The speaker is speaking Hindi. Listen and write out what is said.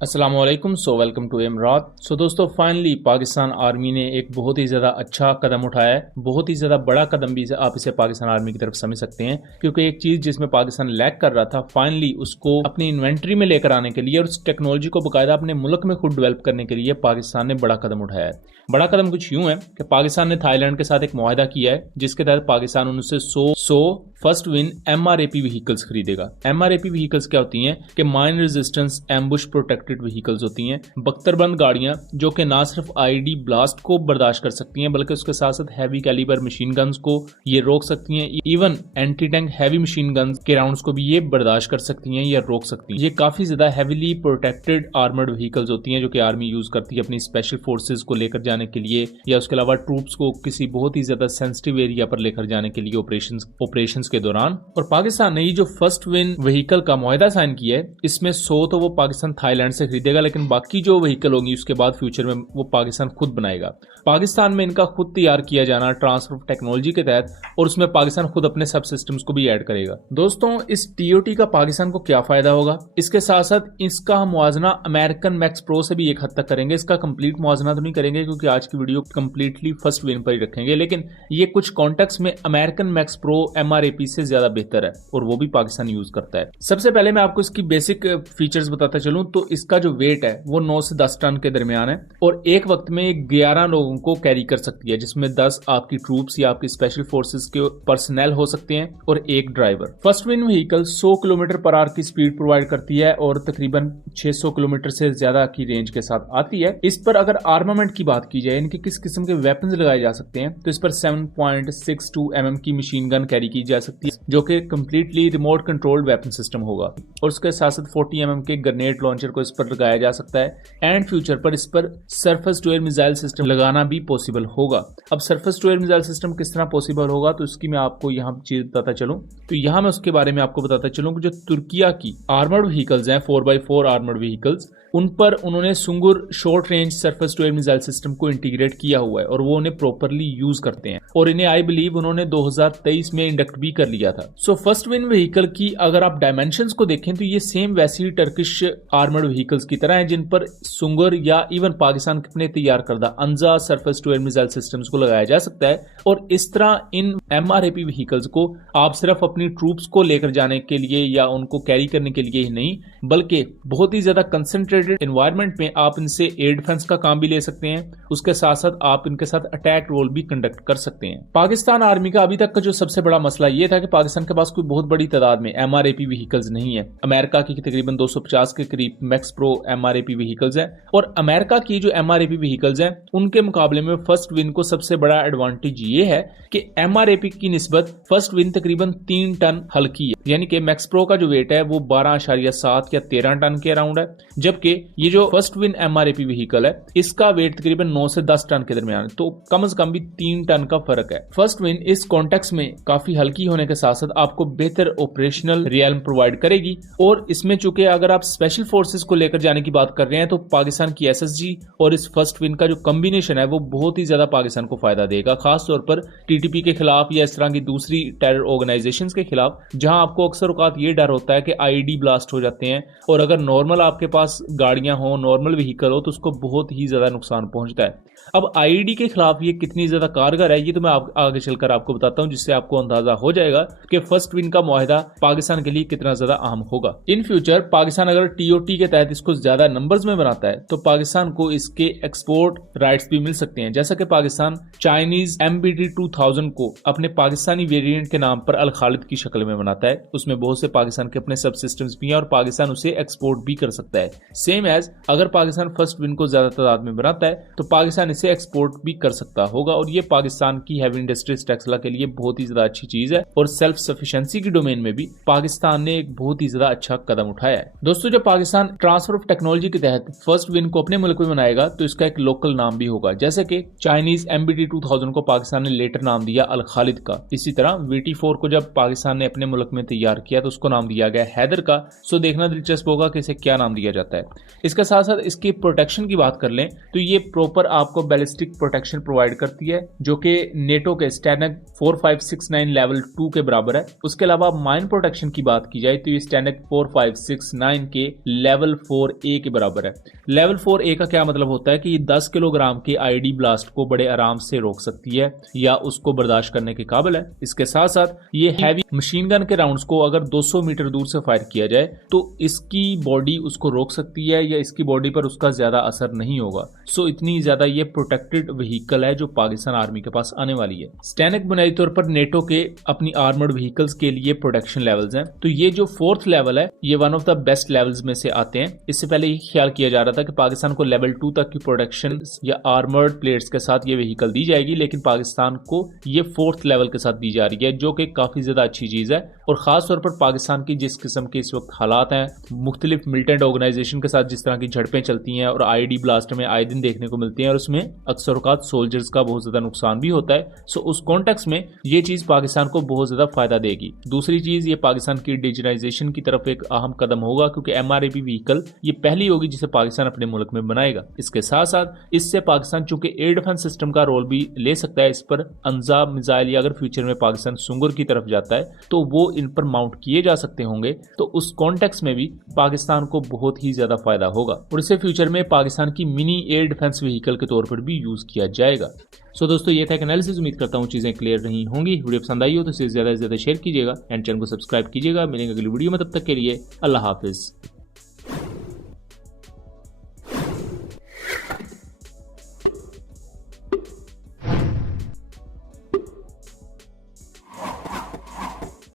अस्सलाम वालेकुम। वेलकम टू इमरात। दोस्तों फाइनली पाकिस्तान आर्मी ने एक बहुत ही ज़्यादा अच्छा कदम उठाया है। बहुत ही ज़्यादा बड़ा कदम भी आप इसे पाकिस्तान आर्मी की तरफ समझ सकते हैं, क्योंकि एक चीज़ जिसमें पाकिस्तान लैक कर रहा था, फाइनली उसको अपनी इन्वेंट्री में लेकर आने के लिए और उस टेक्नोलॉजी को बाकायदा अपने मुल्क में खुद डेवलप करने के लिए पाकिस्तान ने बड़ा कदम उठाया है। बड़ा कदम कुछ यूं है कि पाकिस्तान ने थाईलैंड के साथ एक मुआहदा किया है, जिसके तहत पाकिस्तान उनसे 100 फर्स्ट विन MRAP व्हीकल्स खरीदेगा। MRAP व्हीकल्स क्या होती हैं कि mine resistance ambush protected vehicles होती हैं, बख्तरबंद गाड़ियां जो कि ना सिर्फ IED ब्लास्ट को बर्दाश्त कर सकती हैं, बल्कि उसके साथ साथ हैवी कैलिबर मशीन गन्स को ये रोक सकती हैं। Even anti tank heavy machine guns के राउंड्स को भी ये बर्दाश्त कर सकती हैं या रोक सकती हैं। ये काफी ज्यादा हैवीली प्रोटेक्टेड आर्मर्ड व्हीकल्स होती हैं, जो कि आर्मी यूज करती है अपनी स्पेशल फोर्सेज को लेकर जाने के लिए, या उसके अलावा ट्रूप्स को किसी बहुत ही ज्यादा सेंसिटिव एरिया पर लेकर जाने के लिए ऑपरेशंस के दौरान। और पाकिस्तान ने ये जो फर्स्ट विन व्हीकल का मुआहदा साइन किया है, इसमें 100 तो वो पाकिस्तान थाईलैंड से खरीदेगा, लेकिन बाकी जो व्हीकल होंगी उसके बाद फ्यूचर में वो पाकिस्तान खुद बनाएगा। पाकिस्तान में इनका खुद तैयार किया जाना ट्रांसफर ऑफ टेक्नोलॉजी के तहत, और उसमें पाकिस्तान खुद अपने सब सिस्टम्स को भी ऐड करेगा। दोस्तों इस TOT का पाकिस्तान को क्या फायदा होगा? इसके साथ साथ इसका हम मुआवजा अमेरिकन मैक्स प्रो से भी एक हद तक करेंगे। इसका कंप्लीट मुआवजा तो नहीं करेंगे, क्योंकि आज की वीडियो कंप्लीटली फर्स्ट विन पर ही रखेंगे, लेकिन ये कुछ कॉन्टेक्स्ट में अमेरिकन मैक्स प्रो MRAP से ज्यादा बेहतर है, और वो भी पाकिस्तान यूज करता है। सबसे पहले मैं आपको इसकी बेसिक फीचर्स बताता चलूं तो इसका जो वेट है वो 9 से 10 टन के दरमियान है, और एक वक्त में 11 लोगों को कैरी कर सकती है, जिसमें 10 आपकी ट्रूप्स या आपकी स्पेशल फोर्सेस के पर्सनल हो सकते हैं और एक driver. First win vehicle 100 kilometre per hour की स्पीड प्रोवाइड करती है और तकरीबन 600 किलोमीटर से ज्यादा की रेंज के साथ आती है। इस पर अगर आर्मामेंट की बात की जाए, इनके किस किस्म के वेपन्स लगाए जा सकते हैं, तो इस पर 7.62 mm की मशीन गन कैरी की जा सकती है, जो कि completely remote controlled weapon system होगा, और उसके साथ साथ 40 mm के ग्रेनेड लॉन्चर को इस पर लगाया जा सकता है। एंड फ्यूचर पर इस पर surface to air missile system लगाना भी पॉसिबल होगा। अब surface to air missile system किस तरह पॉसिबल होगा, तो इसकी मैं आपको यहाँ चीज बताता चलूं, तो यहाँ मैं उसके बारे में आपको बताता चलूं कि जो तुर्किया की आर्मर्ड व्हीकल्स हैं, 4x4 आर्मर्ड व्हीकल्स, उन पर उन्होंने Sungur short range surface to air missile system को इंटीग्रेट किया हुआ है, और वो उन्हें प्रॉपरली यूज करते हैं, और इन्हें आई बिलीव उन्होंने 2023 में इंडक्ट भी कर लिया था। सो फर्स्ट विन व्हीकल की अगर आप डायमेंशंस को देखें तो ये सेम वैसी टर्किश आर्मर्ड व्हीकल्स की तरह है, जिन पर सुंगर या इवन पाकिस्तान के अपने तैयार करदा Anza surface to air missile systems को लगाया जा सकता है। और इस तरह इन MRAP व्हीकल्स को आप सिर्फ अपनी ट्रूप्स को लेकर जाने के लिए या उनको कैरी करने के लिए ही नहीं, बल्कि बहुत ही ज्यादा कंसंट्रेटेड एनवायरनमेंट में आप इनसे एयर डिफेंस का काम भी ले सकते हैं। उसके साथ साथ आप इनके साथ अटैक रोल भी कंडक्ट कर सकते हैं। पाकिस्तान आर्मी का अभी तक का जो सबसे बड़ा मसला यह था कि पाकिस्तान के पास कोई बहुत बड़ी तादाद में MRAP व्हीकल्स नहीं है। अमेरिका की तकरीबन 250 के करीब मैक्स प्रो MRAP व्हीकल्स हैं, और अमेरिका की जो MRAP व्हीकल्स हैं उनके मुकाबले में फर्स्ट विन को सबसे बड़ा एडवांटेज ये है कि MRAP की निस्बत फर्स्ट विन तकरीबन 3 टन हल्की है, यानी कि मैक्स प्रो का जो वेट है वो 12.7 या 13 टन के अराउंड है, जबकि ये जो फर्स्ट विन MRAP व्हीकल है इसका वेट तकरीबन 9 से 10 टन के दरमियान है, तो कम से कम भी 3 टन का फर्क है। फर्स्ट विन इस कॉन्टेक्स्ट में काफी हल्की होने के साथ साथ आपको बेहतर ऑपरेशनल रियल्म प्रोवाइड करेगी, और इसमें चूंकि अगर आप स्पेशल फोर्सेस को लेकर जाने की बात कर रहे हैं तो पाकिस्तान की SSG और इस फर्स्ट विन का जो कॉम्बिनेशन है वो बहुत ही ज्यादा पाकिस्तान को फायदा देगा, खासतौर पर TTP के खिलाफ या इस तरह की दूसरी टेरर ऑर्गेनाइजेशंस के खिलाफ, जहां आपको अक्सर औकात ये डर होता है कि IED ब्लास्ट हो जाते हैं, और अगर नॉर्मल आपके पास गाड़ियां हो, नॉर्मल व्हीकल हो, तो उसको बहुत ही ज्यादा नुकसान पहुंचता है। अब IED के खिलाफ ये कितनी ज्यादा कारगर है ये तो मैं आगे चलकर आपको बताता हूं, जिससे आपको अंदाजा हो जाएगा कि फर्स्ट विन का मुआहदा पाकिस्तान के लिए कितना ज्यादा अहम होगा। इन फ्यूचर पाकिस्तान अगर TOT के तहत इसको ज्यादा नंबर्स में बनाता है तो पाकिस्तान को इसके एक्सपोर्ट राइट्स भी मिल सकते हैं, जैसा कि पाकिस्तान चाइनीज MBT 2000 को अपने पाकिस्तानी वेरिएंट के नाम पर अल खालिद की शक्ल में बनाता है। उसमें बहुत से पाकिस्तान के अपने सब सिस्टम्स भी हैं, और पाकिस्तान उसे एक्सपोर्ट भी कर सकता है। सेम एज अगर पाकिस्तान फर्स्ट विन को ज्यादा तादाद में बनाता है तो पाकिस्तान इसे एक्सपोर्ट भी कर सकता होगा, और ये पाकिस्तान की हैवी इंडस्ट्रीज टेक्सला के लिए बहुत ही ज्यादा अच्छी चीज है, और सेल्फ सफिशिएंसी की डोमेन में भी पाकिस्तान ने एक बहुत ही ज्यादा अच्छा कदम उठाया है। दोस्तों जब पाकिस्तान ट्रांसफर ऑफ टेक्नोलॉजी के तहत फर्स्ट विन को अपने मुल्क में बनाएगा तो इसका एक लोकल नाम भी होगा, जैसे कि चाइनीज MBT 2000 को पाकिस्तान ने लेटर नाम दिया अल खालिद का। इसी तरह VT4 को जब पाकिस्तान ने अपने मुल्क में तैयार किया तो उसको नाम दिया गया हैदर का। सो देखना दिलचस्प होगा कि इसे क्या नाम दिया जाता है। इसके साथ साथ इसकी प्रोटेक्शन की बात कर लें तो ये प्रॉपर आपको बैलिस्टिक प्रोटेक्शन प्रोवाइड करती है, जो कि नेटो के स्टैनक 4569 लेवल 2 के बराबर है। उसके अलावा माइन प्रोटेक्शन की बात की जाए तो ये स्टैनक 4569 के लेवल 4A के बराबर है। लेवल 4A का क्या मतलब होता है कि ये 10 किलोग्राम के आईडी ब्लास्ट को बड़े आराम से रोक सकती है या उसको बर्दाश्त करने के काबिल है। इसके साथ साथ ये हैवी मशीन गन के राउंड्स को अगर 200 मीटर दूर से फायर किया जाए तो इसकी बॉडी उसको रोक सकती है या इसकी बॉडी पर उसका ज्यादा असर नहीं होगा। सो इतनी ज्यादा ये प्रोटेक्टेड व्हीकल है जो पाकिस्तान आर्मी के पास आने वाली है। स्टैनिक बुनियादी तौर पर नेटो के अपनी आर्मर्ड व्हीकल्स के लिए प्रोटेक्शन लेवल्स हैं। तो ये जो 4th लेवल है ये one of the best levels में से आते हैं। इससे पहले ये ख्याल किया जा रहा था कि पाकिस्तान को लेवल 2 तक की प्रोटेक्शन या आर्मर्ड प्लेट्स के साथ ये व्हीकल दी जाएगी, लेकिन पाकिस्तान को ये 4th लेवल के साथ दी जा रही है, जो कि काफी ज्यादा अच्छी चीज है। और खास तौर पर पाकिस्तान की जिस किस्म के इस वक्त हालात हैं, मुख्तलिफ मिलिटेंट ऑर्गेनाइजेशन के साथ जिस तरह की झड़पें चलती हैं और आईडी ब्लास्ट में आए दिन देखने को मिलती हैं और उसमें अक्सर औकात सोल्जर्स का बहुत ज्यादा नुकसान भी होता है। सो उस कॉन्टेक्स्ट में ये चीज पाकिस्तान को बहुत ज्यादा फायदा देगी। दूसरी चीज, ये पाकिस्तान की डिजिटाइजेशन की तरफ एक अहम कदम होगा, क्योंकि MRAP व्हीकल ये पहली होगी जिसे पाकिस्तान अपने मुल्क में बनाएगा। इसके साथ साथ इससे पाकिस्तान चूंकि एयर डिफेंस सिस्टम का रोल भी ले सकता है, इस पर अंजा मिसाइल या अगर फ्यूचर में पाकिस्तान सुंगर की तरफ जाता है तो वो इन पर माउंट किए जा सकते होंगे। तो उस कॉन्टेक्स्ट में भी पाकिस्तान को बहुत ही ज्यादा फायदा होगा और इसे फ्यूचर में पाकिस्तान की मिनी एयर डिफेंस व्हीकल के तौर पर भी यूज किया जाएगा। सो दोस्तों, ये था एक एनालिसिस। उम्मीद करता हूँ चीजें क्लियर रही होंगी। वीडियो पसंद आई हो तो इसे ज्यादा से ज्यादा शेयर कीजिएगा एंड चैनल को सब्सक्राइब कीजिएगा। मिलेंगे अगली वीडियो में, तब तक के लिए अल्लाह हाफिज।